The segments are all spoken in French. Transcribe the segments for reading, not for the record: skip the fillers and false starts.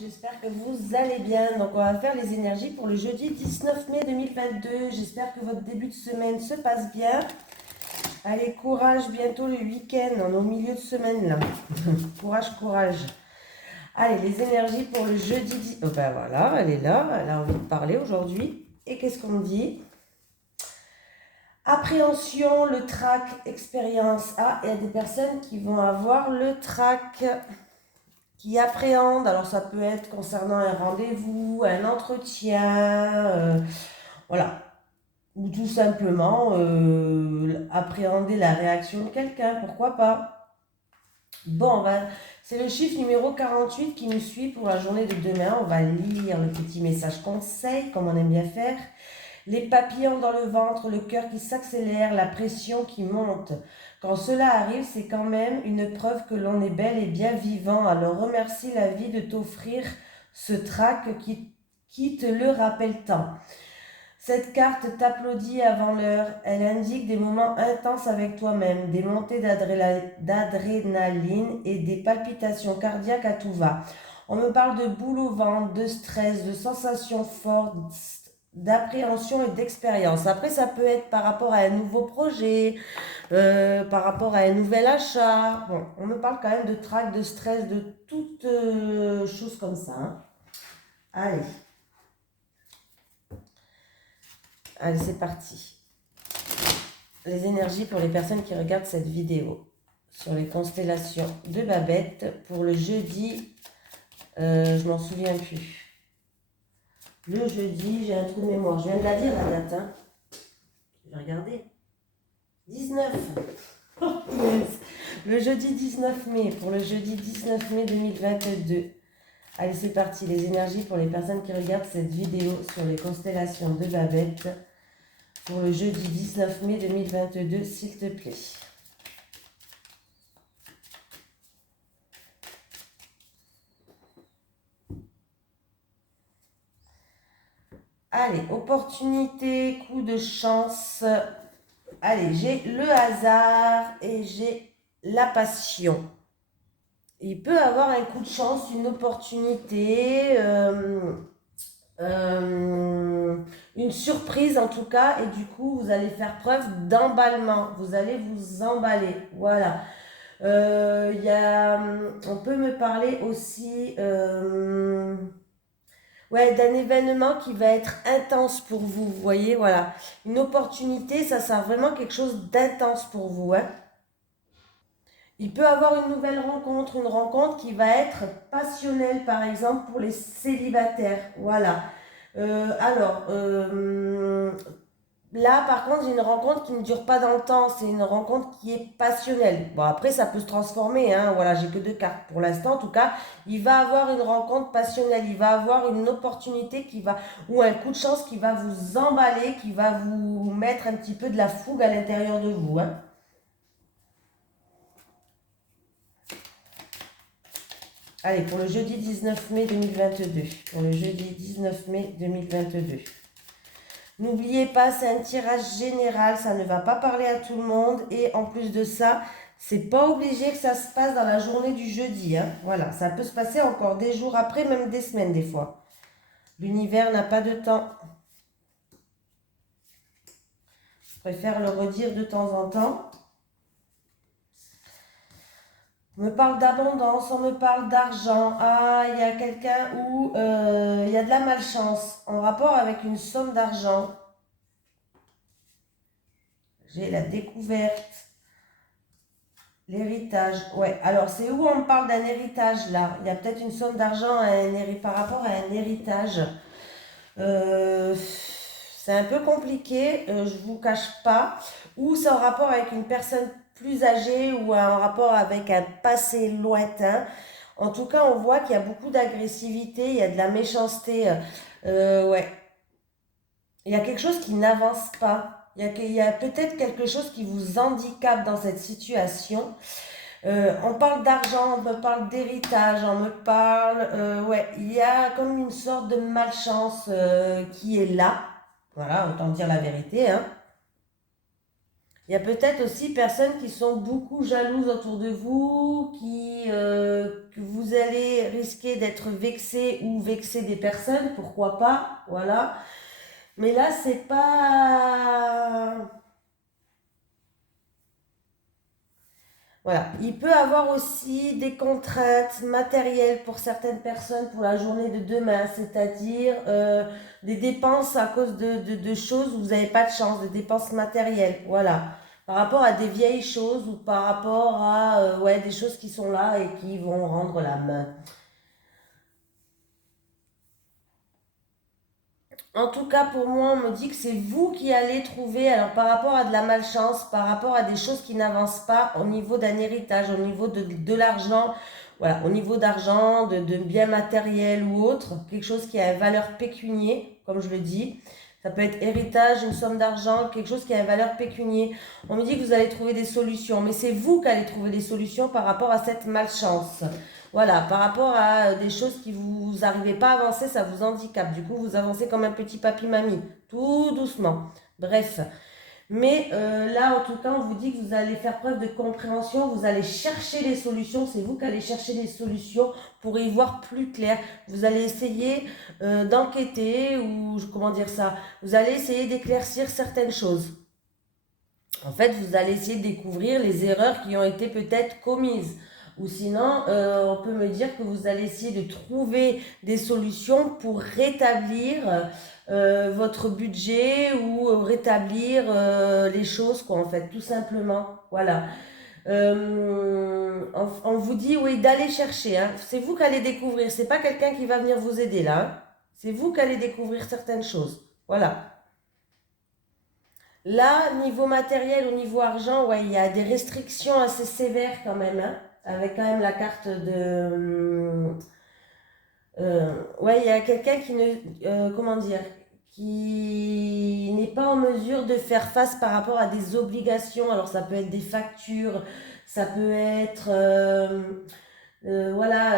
j'espère que vous allez bien. Donc on va faire les énergies pour le jeudi 19 mai 2022. J'espère que votre début de semaine se passe bien. Allez, courage, bientôt le week-end, on est au milieu de semaine là. Courage, courage. Allez, les énergies pour le jeudi... Oh ben voilà, elle est là, elle a envie de parler aujourd'hui. Et qu'est-ce qu'on dit? Appréhension, le trac, expérience. Ah, il y a des personnes qui vont avoir le trac, qui appréhendent. Alors ça peut être concernant un rendez-vous, un entretien, voilà. Ou tout simplement appréhender la réaction de quelqu'un, pourquoi pas. Bon, c'est le chiffre numéro 48 qui nous suit pour la journée de demain. On va lire le petit message conseil, comme on aime bien faire. Les papillons dans le ventre, le cœur qui s'accélère, la pression qui monte. Quand cela arrive, c'est quand même une preuve que l'on est bel et bien vivant. Alors remercie la vie de t'offrir ce trac qui te le rappelle tant. Cette carte t'applaudit avant l'heure. Elle indique des moments intenses avec toi-même, des montées d'adrénaline et des palpitations cardiaques à tout va. On me parle de boule au ventre, de stress, de sensations fortes, d'appréhension et d'expérience. Après, ça peut être par rapport à un nouveau projet, par rapport à un nouvel achat. Bon, on me parle quand même de trac, de stress, de toutes choses comme ça. Hein. Allez. Allez, c'est parti. Les énergies pour les personnes qui regardent cette vidéo sur les constellations de Babette pour le jeudi, je m'en souviens plus. Le jeudi, j'ai un trou de mémoire. Je viens de la dire la date. Hein. Je vais regarder. 19. Le jeudi 19 mai, pour le jeudi 19 mai 2022. Allez, c'est parti. Les énergies pour les personnes qui regardent cette vidéo sur les constellations de Babette pour le jeudi 19 mai 2022, s'il te plaît. Allez, opportunité, coup de chance. Allez, j'ai le hasard et j'ai la passion. Il peut avoir un coup de chance, une opportunité, une surprise en tout cas, et du coup, vous allez faire preuve d'emballement. Vous allez vous emballer. Voilà. On peut me parler aussi... ouais, d'un événement qui va être intense pour vous, vous voyez, voilà. Une opportunité, ça sert vraiment quelque chose d'intense pour vous, hein. Il peut avoir une nouvelle rencontre, une rencontre qui va être passionnelle, par exemple, pour les célibataires, voilà. Là, par contre, j'ai une rencontre qui ne dure pas dans le temps. C'est une rencontre qui est passionnelle. Bon, après, ça peut se transformer. Hein. Voilà, j'ai que 2 cartes pour l'instant. En tout cas, il va avoir une rencontre passionnelle. Il va avoir une opportunité ou un coup de chance qui va vous emballer, qui va vous mettre un petit peu de la fougue à l'intérieur de vous. Hein. Allez, pour le jeudi 19 mai 2022. Pour le jeudi 19 mai 2022. N'oubliez pas, c'est un tirage général, ça ne va pas parler à tout le monde. Et en plus de ça, c'est pas obligé que ça se passe dans la journée du jeudi. Hein. Voilà, ça peut se passer encore des jours après, même des semaines des fois. L'univers n'a pas de temps. Je préfère le redire de temps en temps. On me parle d'abondance, on me parle d'argent. Ah, il y a quelqu'un où il y a de la malchance en rapport avec une somme d'argent. J'ai la découverte. L'héritage, ouais. Alors, c'est où on parle d'un héritage, là? Il y a peut-être une somme d'argent par rapport à un héritage. C'est un peu compliqué, je ne vous cache pas. Ou c'est en rapport avec une personne plus âgée ou en rapport avec un passé lointain. En tout cas, on voit qu'il y a beaucoup d'agressivité, il y a de la méchanceté. Ouais. Il y a quelque chose qui n'avance pas. Il y a peut-être quelque chose qui vous handicape dans cette situation. On parle d'argent, on me parle d'héritage, on me parle... ouais, il y a comme une sorte de malchance qui est là. Voilà, autant dire la vérité. Hein. Il y a peut-être aussi personnes qui sont beaucoup jalouses autour de vous, que vous allez risquer d'être vexé ou vexer des personnes, pourquoi pas, voilà. Mais là, c'est pas... Voilà. Il peut avoir aussi des contraintes matérielles pour certaines personnes pour la journée de demain, c'est-à-dire des dépenses à cause de choses où vous n'avez pas de chance, des dépenses matérielles, voilà. Par rapport à des vieilles choses ou par rapport à ouais, des choses qui sont là et qui vont rendre la main. En tout cas, pour moi, on me dit que c'est vous qui allez trouver, alors par rapport à de la malchance, par rapport à des choses qui n'avancent pas au niveau d'un héritage, au niveau de l'argent, voilà, au niveau d'argent, de biens matériels ou autre, quelque chose qui a une valeur pécuniaire, comme je le dis. Ça peut être héritage, une somme d'argent, quelque chose qui a une valeur pécuniaire. On me dit que vous allez trouver des solutions, mais c'est vous qui allez trouver des solutions par rapport à cette malchance. Voilà, par rapport à des choses qui vous n'arrivez pas à avancer, ça vous handicape. Du coup, vous avancez comme un petit papy-mamie, tout doucement. Bref. Mais là, en tout cas, on vous dit que vous allez faire preuve de compréhension, vous allez chercher les solutions, c'est vous qui allez chercher les solutions pour y voir plus clair. Vous allez essayer d'enquêter ou, comment dire ça, vous allez essayer d'éclaircir certaines choses. En fait, vous allez essayer de découvrir les erreurs qui ont été peut-être commises. Ou sinon, on peut me dire que vous allez essayer de trouver des solutions pour rétablir votre budget ou rétablir les choses, quoi, en fait, tout simplement. Voilà. On vous dit, oui, d'aller chercher. Hein. C'est vous qui allez découvrir. C'est pas quelqu'un qui va venir vous aider là. Hein. C'est vous qui allez découvrir certaines choses. Voilà. Là, niveau matériel, au niveau argent, ouais, il y a des restrictions assez sévères quand même, hein, avec quand même la carte de... ouais, il y a quelqu'un qui ne... comment dire? Qui n'est pas en mesure de faire face par rapport à des obligations. Alors, ça peut être des factures, ça peut être... voilà...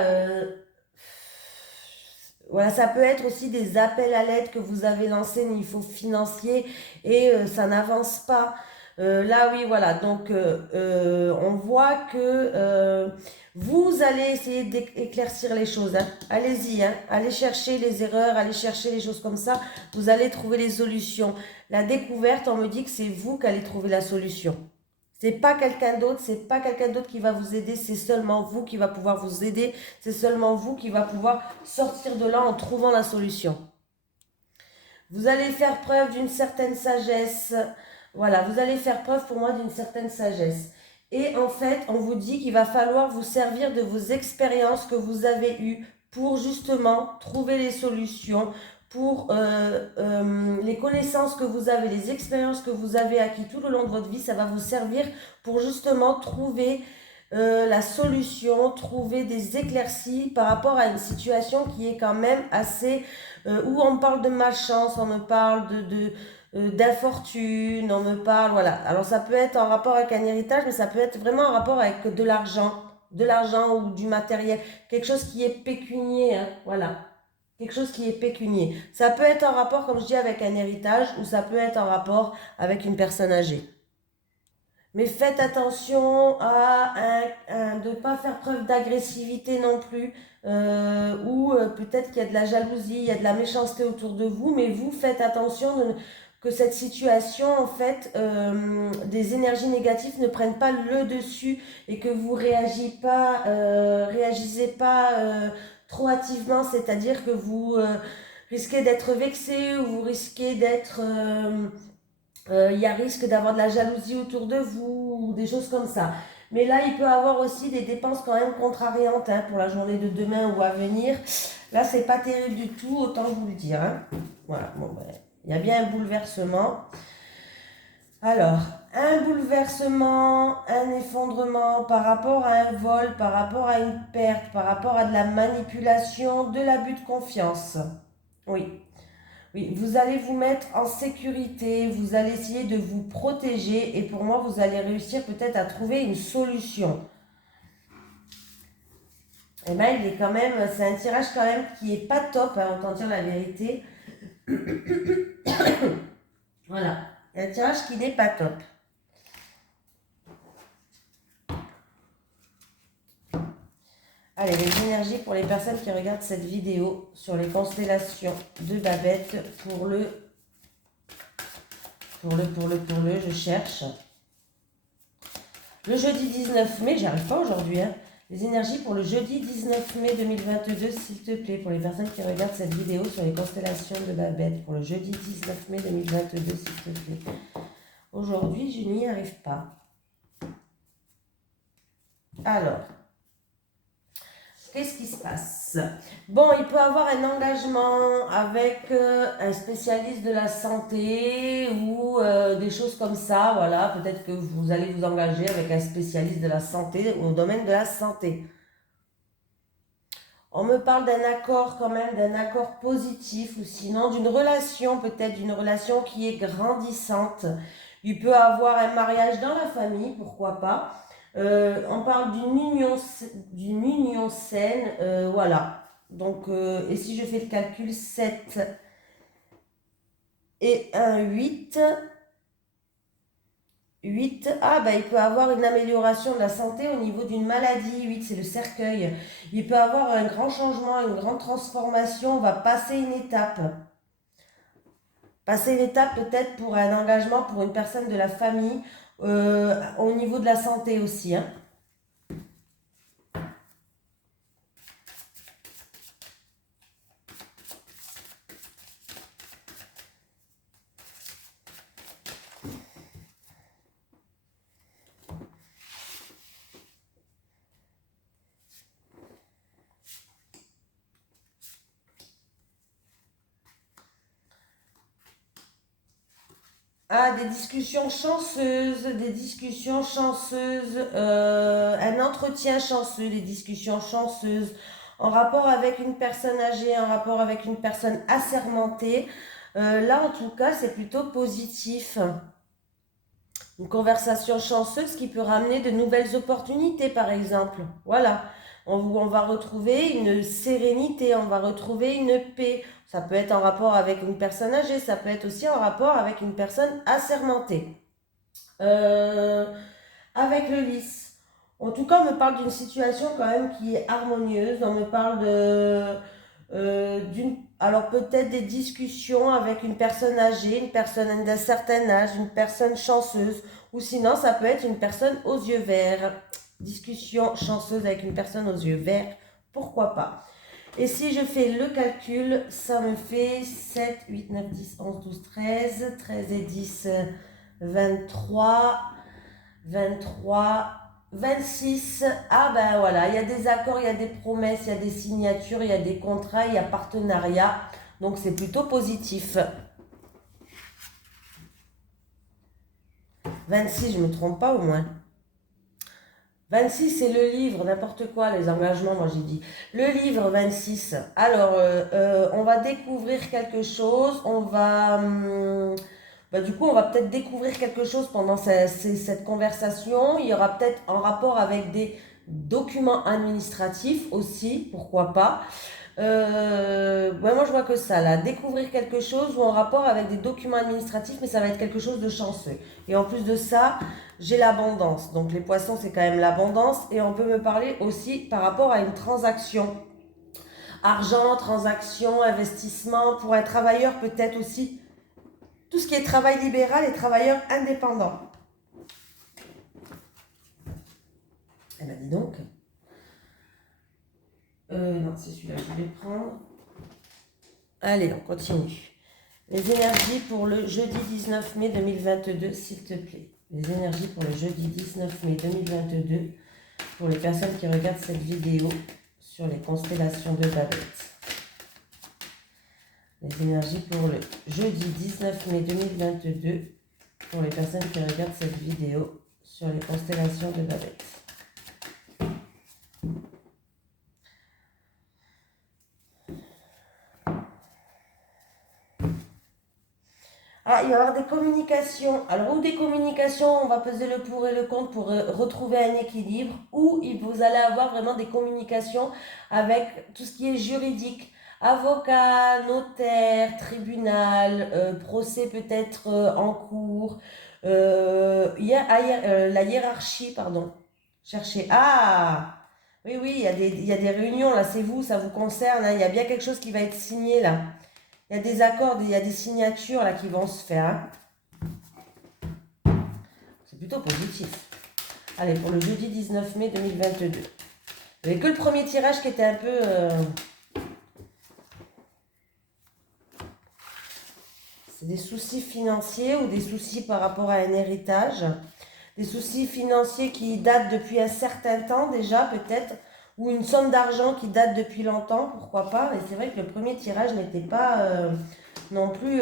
voilà, ça peut être aussi des appels à l'aide que vous avez lancés au niveau financier et ça n'avance pas. Là, oui, voilà. Donc, on voit que vous allez essayer d'éclaircir les choses. Hein. Allez-y, hein. Allez chercher les erreurs, allez chercher les choses comme ça. Vous allez trouver les solutions. La découverte, on me dit que c'est vous qui allez trouver la solution. C'est pas quelqu'un d'autre, c'est pas quelqu'un d'autre qui va vous aider, c'est seulement vous qui va pouvoir vous aider, c'est seulement vous qui va pouvoir sortir de là en trouvant la solution. Vous allez faire preuve d'une certaine sagesse. Voilà, vous allez faire preuve pour moi d'une certaine sagesse. Et en fait, on vous dit qu'il va falloir vous servir de vos expériences que vous avez eues pour justement trouver les solutions, pour les connaissances que vous avez, les expériences que vous avez acquises tout au long de votre vie, ça va vous servir pour justement trouver la solution, trouver des éclaircies par rapport à une situation qui est quand même assez... où on parle de malchance, on me parle d'infortune, on me parle... Voilà. Alors ça peut être en rapport avec un héritage, mais ça peut être vraiment en rapport avec de l'argent ou du matériel, quelque chose qui est pécunier, hein, voilà. Quelque chose qui est pécunier. Ça peut être en rapport, comme je dis, avec un héritage ou ça peut être en rapport avec une personne âgée. Mais faites attention de ne pas faire preuve d'agressivité non plus, ou peut-être qu'il y a de la jalousie, il y a de la méchanceté autour de vous, mais vous faites attention que cette situation, en fait, des énergies négatives ne prennent pas le dessus et que vous réagissez pas trop hâtivement, c'est-à-dire que vous risquez d'être vexé ou vous risquez d'être... il y a risque d'avoir de la jalousie autour de vous ou des choses comme ça. Mais là, il peut y avoir aussi des dépenses quand même contrariantes hein, pour la journée de demain ou à venir. Là, c'est pas terrible du tout, autant vous le dire. Hein. Voilà, bon, ben, il y a bien un bouleversement. Alors, un bouleversement, un effondrement par rapport à un vol, par rapport à une perte, par rapport à de la manipulation, de l'abus de confiance. Oui. Oui, vous allez vous mettre en sécurité, vous allez essayer de vous protéger et pour moi, vous allez réussir peut-être à trouver une solution. Et bien, il est quand même, c'est un tirage quand même qui est pas top, hein, autant dire la vérité. Voilà, un tirage qui n'est pas top. Allez, les énergies pour les personnes qui regardent cette vidéo sur les constellations de Babette je cherche. Le jeudi 19 mai, j'arrive pas aujourd'hui, hein. Les énergies pour le jeudi 19 mai 2022, s'il te plaît, pour les personnes qui regardent cette vidéo sur les constellations de Babette, pour le jeudi 19 mai 2022, s'il te plaît. Aujourd'hui, je n'y arrive pas. Alors, qu'est-ce qui se passe? Bon, il peut avoir un engagement avec un spécialiste de la santé ou des choses comme ça, voilà. Peut-être que vous allez vous engager avec un spécialiste de la santé ou au domaine de la santé. On me parle d'un accord quand même, d'un accord positif ou sinon d'une relation, peut-être d'une relation qui est grandissante. Il peut avoir un mariage dans la famille, pourquoi pas. On parle d'une union saine, voilà. Donc, et si je fais le calcul, 7 et 1, 8. 8, ah ben il peut avoir une amélioration de la santé au niveau d'une maladie. 8, c'est le cercueil. Il peut avoir un grand changement, une grande transformation. On va passer une étape. Passer une étape peut-être pour un engagement pour une personne de la famille, au niveau de la santé aussi, hein. Ah, des discussions chanceuses, un entretien chanceux, des discussions chanceuses, en rapport avec une personne âgée, en rapport avec une personne assermentée. Là, en tout cas, c'est plutôt positif. Une conversation chanceuse qui peut ramener de nouvelles opportunités, par exemple. Voilà. On va retrouver une sérénité, on va retrouver une paix. Ça peut être en rapport avec une personne âgée, ça peut être aussi en rapport avec une personne assermentée. Avec le lys. En tout cas, on me parle d'une situation quand même qui est harmonieuse. On me parle alors peut-être des discussions avec une personne âgée, une personne d'un certain âge, une personne chanceuse, ou sinon ça peut être une personne aux yeux verts. Discussion chanceuse avec une personne aux yeux verts, pourquoi pas. Et si je fais le calcul, ça me fait 7, 8, 9, 10, 11, 12, 13, 13 et 10, 23, 23, 26. Ah ben voilà, il y a des accords, il y a des promesses, il y a des signatures, il y a des contrats, il y a partenariat. Donc c'est plutôt positif. 26, je ne me trompe pas au moins. 26, c'est le livre, n'importe quoi, les engagements, moi j'ai dit. Le livre 26. Alors, on va découvrir quelque chose, du coup, on va peut-être découvrir quelque chose pendant cette conversation. Il y aura peut-être en rapport avec des documents administratifs aussi, pourquoi pas. Moi, je vois que ça, là. Découvrir quelque chose ou en rapport avec des documents administratifs, mais ça va être quelque chose de chanceux. Et en plus de ça, j'ai l'abondance. Donc, les poissons, c'est quand même l'abondance. Et on peut me parler aussi par rapport à une transaction. Argent, transaction, investissement. Pour un travailleur, peut-être aussi tout ce qui est travail libéral et travailleur indépendant. Eh bien, dis donc. Non, c'est celui-là que je vais prendre. Allez, on continue. Les énergies pour le jeudi 19 mai 2022, s'il te plaît. Les énergies pour le jeudi 19 mai 2022, pour les personnes qui regardent cette vidéo sur les constellations de Babette. Les énergies pour le jeudi 19 mai 2022, pour les personnes qui regardent cette vidéo sur les constellations de Babette. Ah, il va y avoir des communications. Alors, ou des communications, on va peser le pour et le contre pour retrouver un équilibre, ou vous allez avoir vraiment des communications avec tout ce qui est juridique. Avocat, notaire, tribunal, procès peut-être en cours, la hiérarchie, pardon. Cherchez. Ah! Oui, oui, il y a des réunions, là, c'est vous, ça vous concerne, hein. Il y a bien quelque chose qui va être signé, là. Il y a des accords, il y a des signatures, là, qui vont se faire, hein. C'est plutôt positif. Allez, pour le jeudi 19 mai 2022. Il n'y avait que le premier tirage qui était un peu... C'est des soucis financiers ou des soucis par rapport à un héritage. Des soucis financiers qui datent depuis un certain temps déjà, peut-être. Ou une somme d'argent qui date depuis longtemps, pourquoi pas. Et c'est vrai que le premier tirage n'était pas non plus...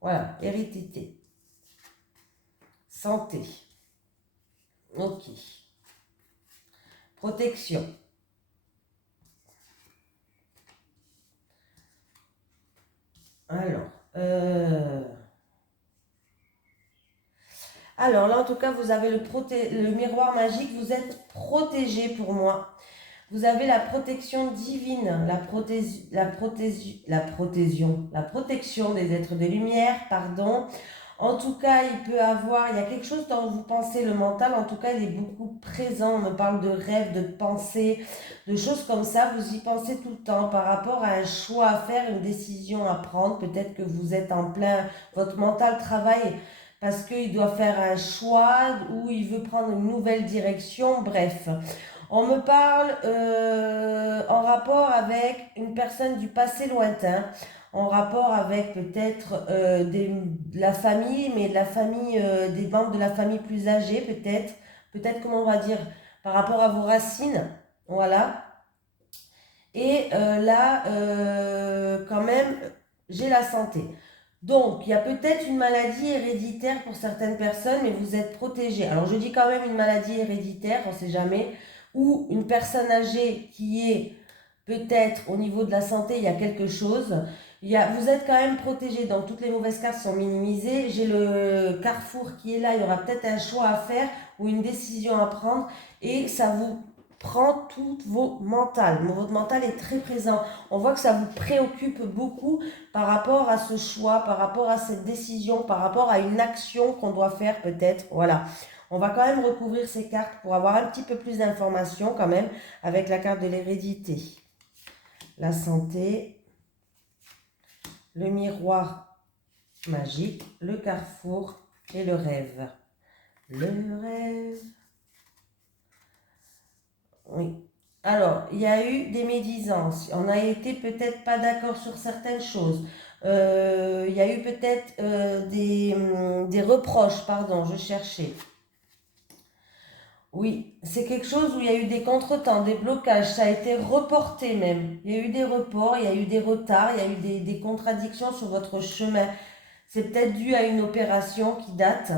voilà, hérédité. Santé. Ok. Protection. Alors, alors là, en tout cas, vous avez le miroir magique, vous êtes protégé pour moi. Vous avez la protection divine, la protection des êtres de lumière, pardon. En tout cas, il y a quelque chose dont vous pensez, le mental, en tout cas, il est beaucoup présent. On me parle de rêves, de pensées, de choses comme ça. Vous y pensez tout le temps par rapport à un choix à faire, une décision à prendre. Peut-être que vous êtes en plein, votre mental travaille parce qu'il doit faire un choix ou il veut prendre une nouvelle direction. Bref, on me parle en rapport avec une personne du passé lointain, en rapport avec peut-être de la famille, mais de la famille, des membres de la famille plus âgés peut-être, peut-être comment on va dire, par rapport à vos racines, voilà. Et là, quand même, j'ai la santé. Donc, il y a peut-être une maladie héréditaire pour certaines personnes, mais vous êtes protégé. Alors, je dis quand même une maladie héréditaire, on ne sait jamais, ou une personne âgée qui est peut-être au niveau de la santé, il y a quelque chose. Vous êtes quand même protégé, donc toutes les mauvaises cartes sont minimisées. J'ai le carrefour qui est là, il y aura peut-être un choix à faire ou une décision à prendre, et ça vous prend toutes vos mentales. Votre mental est très présent. On voit que ça vous préoccupe beaucoup par rapport à ce choix, par rapport à cette décision, par rapport à une action qu'on doit faire peut-être. Voilà. On va quand même recouvrir ces cartes pour avoir un petit peu plus d'informations quand même avec la carte de l'hérédité. La santé, le miroir magique, le carrefour et le rêve. Le rêve. Oui. Alors, il y a eu des médisances. On a été peut-être pas d'accord sur certaines choses. Il y a eu peut-être des reproches, pardon, je cherchais. Oui, c'est quelque chose où il y a eu des contretemps, des blocages, ça a été reporté même. Il y a eu des reports, il y a eu des retards, il y a eu des contradictions sur votre chemin. C'est peut-être dû à une opération qui date.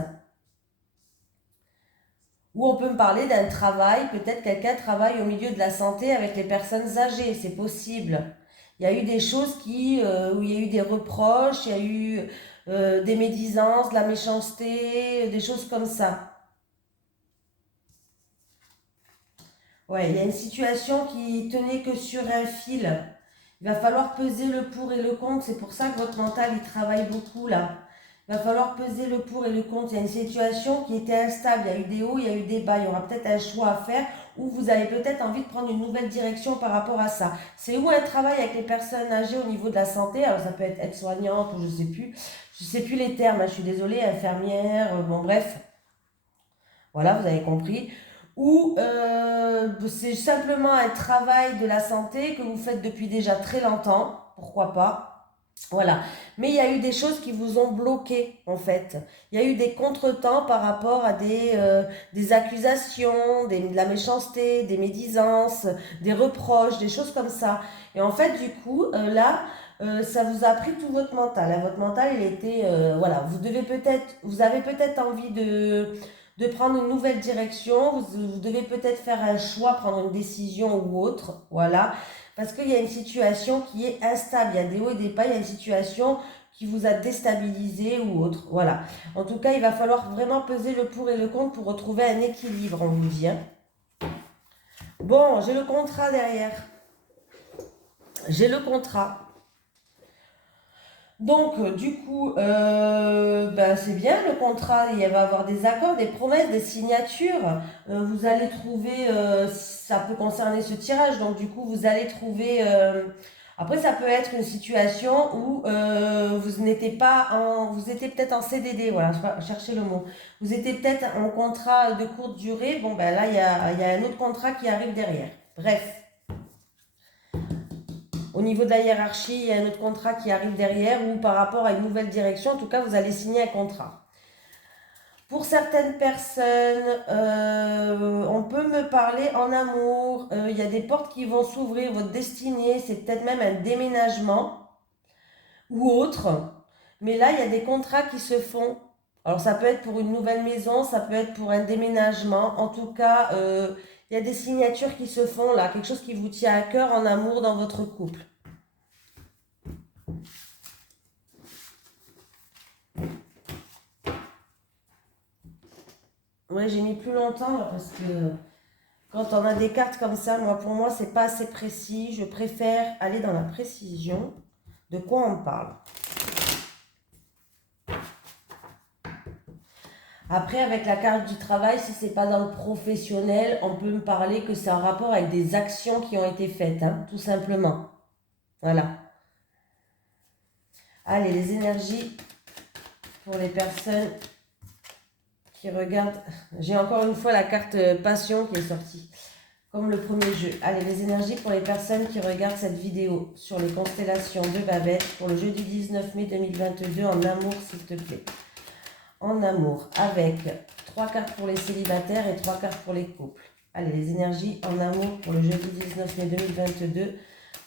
Ou on peut me parler d'un travail, peut-être quelqu'un travaille au milieu de la santé avec les personnes âgées, c'est possible. Il y a eu des choses où il y a eu des reproches, il y a eu des médisances, de la méchanceté, des choses comme ça. Ouais, il y a une situation qui tenait que sur un fil. Il va falloir peser le pour et le contre. C'est pour ça que votre mental, il travaille beaucoup là. Il va falloir peser le pour et le contre. Il y a une situation qui était instable. Il y a eu des hauts, il y a eu des bas. Il y aura peut-être un choix à faire ou vous avez peut-être envie de prendre une nouvelle direction par rapport à ça. C'est où un travail avec les personnes âgées au niveau de la santé. Alors ça peut être aide-soignante ou je sais plus. Je sais plus les termes, hein. Je suis désolée, infirmière. Bon bref. Voilà, vous avez compris. Ou c'est simplement un travail de la santé que vous faites depuis déjà très longtemps, pourquoi pas. Voilà. Mais il y a eu des choses qui vous ont bloqué, en fait. Il y a eu des contretemps par rapport à des accusations, de la méchanceté, des médisances, des reproches, des choses comme ça. Et en fait, du coup, là, ça vous a pris tout votre mental, hein. Votre mental, il était, voilà, vous avez peut-être envie de prendre une nouvelle direction, vous devez peut-être faire un choix, prendre une décision ou autre, voilà, parce qu'il y a une situation qui est instable, il y a des hauts et des bas, il y a une situation qui vous a déstabilisé ou autre, voilà. En tout cas, il va falloir vraiment peser le pour et le contre pour retrouver un équilibre, on vous dit, hein. Bon, j'ai le contrat derrière. J'ai le contrat. Donc, du coup, ben, c'est bien le contrat, il va y avoir des accords, des promesses, des signatures. Vous allez trouver, ça peut concerner ce tirage, donc du coup, vous allez trouver. Après, ça peut être une situation où vous n'étiez pas en, vous étiez peut-être en CDD, voilà, cherchez le mot. Vous étiez peut-être en contrat de courte durée, bon, ben là, il y a un autre contrat qui arrive derrière. Bref. Au niveau de la hiérarchie, il y a un autre contrat qui arrive derrière ou par rapport à une nouvelle direction. En tout cas, vous allez signer un contrat. Pour certaines personnes, on peut me parler en amour. Il y a des portes qui vont s'ouvrir, votre destinée. C'est peut-être même un déménagement ou autre. Mais là, il y a des contrats qui se font. Alors, ça peut être pour une nouvelle maison, ça peut être pour un déménagement. En tout cas, il y a des signatures qui se font là. Quelque chose qui vous tient à cœur en amour dans votre couple. Ouais, j'ai mis plus longtemps là, parce que quand on a des cartes comme ça, pour moi, c'est pas assez précis. Je préfère aller dans la précision de quoi on parle. Après, avec la carte du travail, si c'est pas dans le professionnel, on peut me parler que c'est en rapport avec des actions qui ont été faites, hein, tout simplement. Voilà. Allez, les énergies pour les personnes qui regardent. J'ai encore une fois la carte passion qui est sortie. Comme le premier jeu. Allez, les énergies pour les personnes qui regardent cette vidéo sur les constellations de Babette pour le jeudi 19 mai 2022 en amour, s'il te plaît. En amour, avec 3 cartes pour les célibataires et 3 cartes pour les couples. Allez, les énergies en amour pour le jeudi 19 mai 2022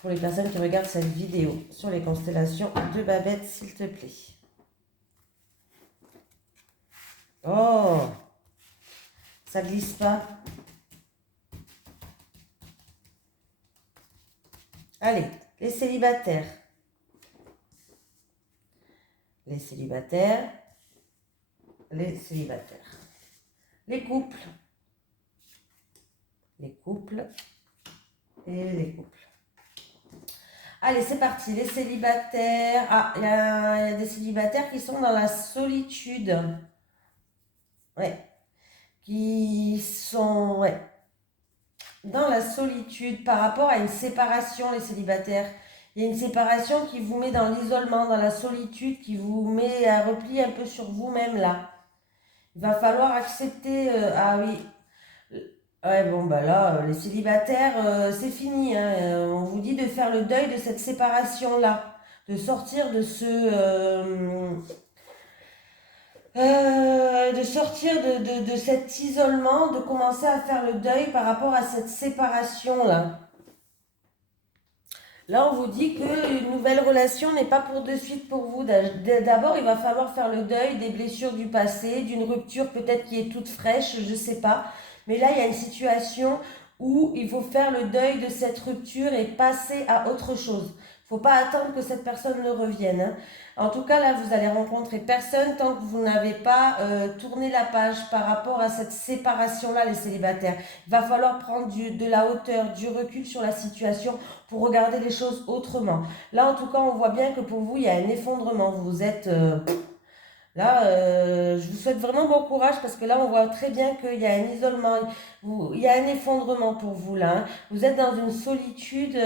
pour les personnes qui regardent cette vidéo sur les constellations de Babette, s'il te plaît. Oh, ça glisse pas. Allez, les célibataires. Les célibataires. Les célibataires. Les couples. Les couples. Et les couples. Allez, c'est parti. Les célibataires. Ah, il y a des célibataires qui sont dans la solitude. Ouais. Qui sont, ouais, dans la solitude par rapport à une séparation, les célibataires. Il y a une séparation qui vous met dans l'isolement, dans la solitude, qui vous met à repli un peu sur vous-même là. Il va falloir accepter. Ah oui. Ouais, bon, bah là, les célibataires, c'est fini, hein. On vous dit de faire le deuil de cette séparation-là, de sortir de ce. De sortir de cet isolement, de commencer à faire le deuil par rapport à cette séparation-là. Là, on vous dit qu'une nouvelle relation n'est pas pour de suite pour vous. D'abord, il va falloir faire le deuil des blessures du passé, d'une rupture peut-être qui est toute fraîche, je ne sais pas. Mais là, il y a une situation où il faut faire le deuil de cette rupture et passer à autre chose. Il ne faut pas attendre que cette personne ne revienne, hein. En tout cas, là, vous allez rencontrer personne tant que vous n'avez pas tourné la page par rapport à cette séparation-là, les célibataires. Il va falloir prendre de la hauteur, du recul sur la situation pour regarder les choses autrement. Là, en tout cas, on voit bien que pour vous, il y a un effondrement. Vous êtes là, je vous souhaite vraiment bon courage parce que là, on voit très bien qu'il y a un isolement, il y a un effondrement pour vous là, hein. Vous êtes dans une solitude,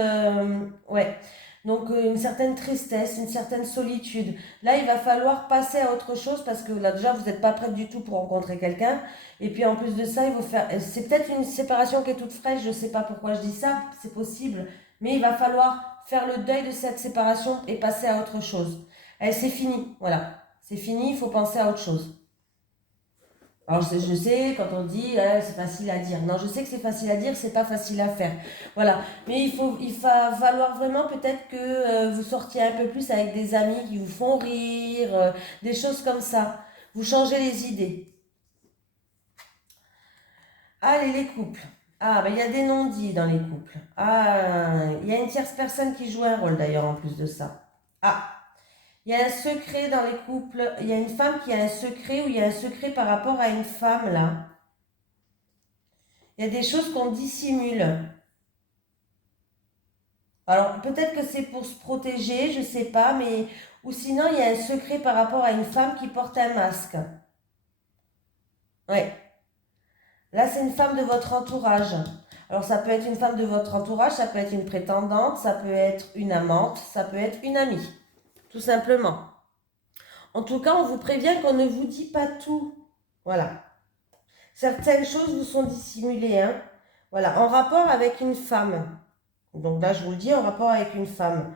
ouais. Donc une certaine tristesse, une certaine solitude. Là, il va falloir passer à autre chose parce que là déjà, vous n'êtes pas prête du tout pour rencontrer quelqu'un. Et puis en plus de ça, il faut faire. C'est peut-être une séparation qui est toute fraîche. Je ne sais pas pourquoi je dis ça. C'est possible. Mais il va falloir faire le deuil de cette séparation et passer à autre chose. C'est fini, voilà. C'est fini, il faut penser à autre chose. Alors je sais, quand on dit c'est facile à dire. Non, je sais que c'est facile à dire, c'est pas facile à faire. Voilà. Mais il va falloir vraiment peut-être que vous sortiez un peu plus avec des amis qui vous font rire, des choses comme ça. Vous changez les idées. Allez, les couples. Ah, ben il y a des non-dits dans les couples. Ah, il y a une tierce personne qui joue un rôle d'ailleurs en plus de ça. Ah, il y a un secret dans les couples. Il y a une femme qui a un secret ou il y a un secret par rapport à une femme là. Il y a des choses qu'on dissimule. Alors, peut-être que c'est pour se protéger, je sais pas, mais... Ou sinon, il y a un secret par rapport à une femme qui porte un masque. Ouais. Là, c'est une femme de votre entourage. Alors, ça peut être une femme de votre entourage, ça peut être une prétendante, ça peut être une amante, ça peut être une amie. Tout simplement. En tout cas, on vous prévient qu'on ne vous dit pas tout. Voilà. Certaines choses vous sont dissimulées, hein. Voilà, en rapport avec une femme. Donc là, je vous le dis, en rapport avec une femme.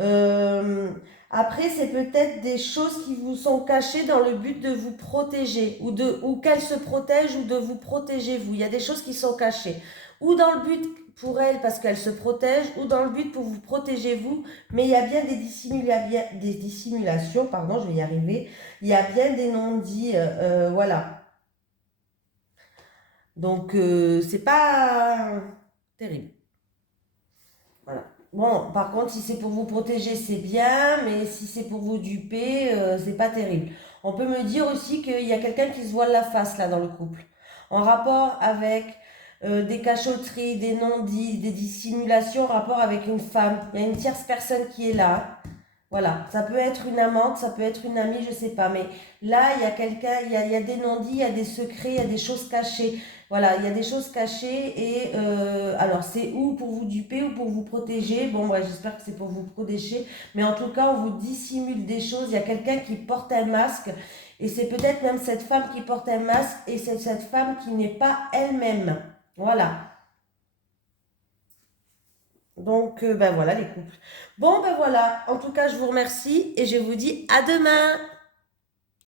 Euh, Après, c'est peut-être des choses qui vous sont cachées dans le but de vous protéger, ou qu'elle se protège, ou de vous protéger vous. Il y a des choses qui sont cachées. Ou dans le but pour elle, parce qu'elle se protège, ou dans le but pour vous protéger vous. Mais il y a bien des dissimulations, pardon, je vais y arriver. Il y a bien des non-dits, voilà. Donc, c'est pas terrible. Voilà. Bon, par contre, si c'est pour vous protéger, c'est bien, mais si c'est pour vous duper, c'est pas terrible. On peut me dire aussi qu'il y a quelqu'un qui se voile la face là dans le couple, en rapport avec des cachotteries, des non-dits, des dissimulations, en rapport avec une femme. Il y a une tierce personne qui est là. Voilà, ça peut être une amante, ça peut être une amie, je sais pas, mais là, il y a quelqu'un, il y a des non-dits, il y a des secrets, il y a des choses cachées. Voilà, il y a des choses cachées et alors c'est ou pour vous duper ou pour vous protéger. Bon, ouais, j'espère que c'est pour vous protéger, mais en tout cas, on vous dissimule des choses. Il y a quelqu'un qui porte un masque et c'est peut-être même cette femme qui porte un masque et c'est cette femme qui n'est pas elle-même. Voilà. Donc, ben voilà les couples. Bon, ben voilà. En tout cas, je vous remercie et je vous dis à demain.